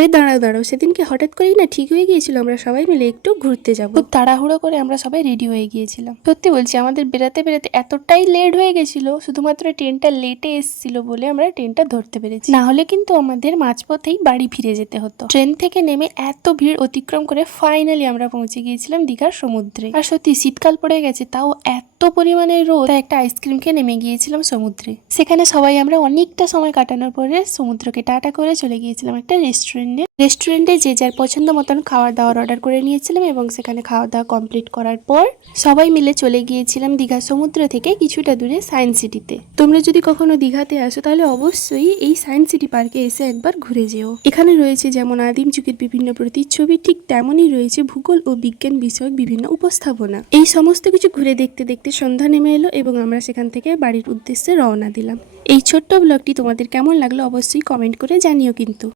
আরে দাঁড়াও দাঁড়াও, সেদিনকে হঠাৎ করেই না ঠিক হয়ে গিয়েছিল আমরা সবাই মিলে একটু ঘুরতে যাবো। খুব তাড়াহুড়ো করে আমরা সবাই রেডি হয়ে গিয়েছিলাম। সত্যি বলছি, আমাদের বেরাতে বেরাতে এতটাই লেট হয়ে গেছিল, শুধুমাত্র ট্রেনটা লেটে এসেছিল বলে আমরা ট্রেনটা ধরতে পেরেছি, না হলে কিন্তু আমাদের মাঝপথেই বাড়ি ফিরে যেতে হতো। ট্রেন থেকে নেমে এত ভিড় অতিক্রম করে ফাইনালি আমরা পৌঁছে গিয়েছিলাম দীঘার সমুদ্রে। আর সত্যি শীতকাল পড়ে গেছে, তাও এত পরিমাণে রোদ, তাই একটা আইসক্রিম খেয়ে নেমে গিয়েছিলাম সমুদ্রে। সেখানে সবাই আমরা অনেকটা সময় কাটানোর পরে সমুদ্রকে টাটা করে চলে গিয়েছিলাম একটা রেস্টুরেন্টে যে যার পছন্দ মতন খাওয়ার দাওয়ার অর্ডার করে নিয়েছিলাম এবং সেখানে খাওয়া দাওয়া কমপ্লিট করার পর সবাই মিলে চলে গিয়েছিলাম দীঘা সমুদ্র থেকে কিছুটা দূরে সায়েন্স সিটিতে। তোমরা যদি কখনো দীঘাতে আসো তাহলে অবশ্যই এই সায়েন্স সিটি পার্কে এসে একবার ঘুরে যেও। এখানে রয়েছে যেমন আদিম যুগের বিভিন্ন প্রতিচ্ছবি, ঠিক তেমনই রয়েছে ভূগোল ও বিজ্ঞান বিষয়ক বিভিন্ন উপস্থাপনা। এই সমস্ত কিছু ঘুরে দেখতে দেখতে সন্ধ্যা নেমে এলো এবং আমরা সেখান থেকে বাড়ির উদ্দেশ্যে রওনা দিলাম। এই ছোট্ট ব্লগটি তোমাদের কেমন লাগলো অবশ্যই কমেন্ট করে জানিও কিন্তু।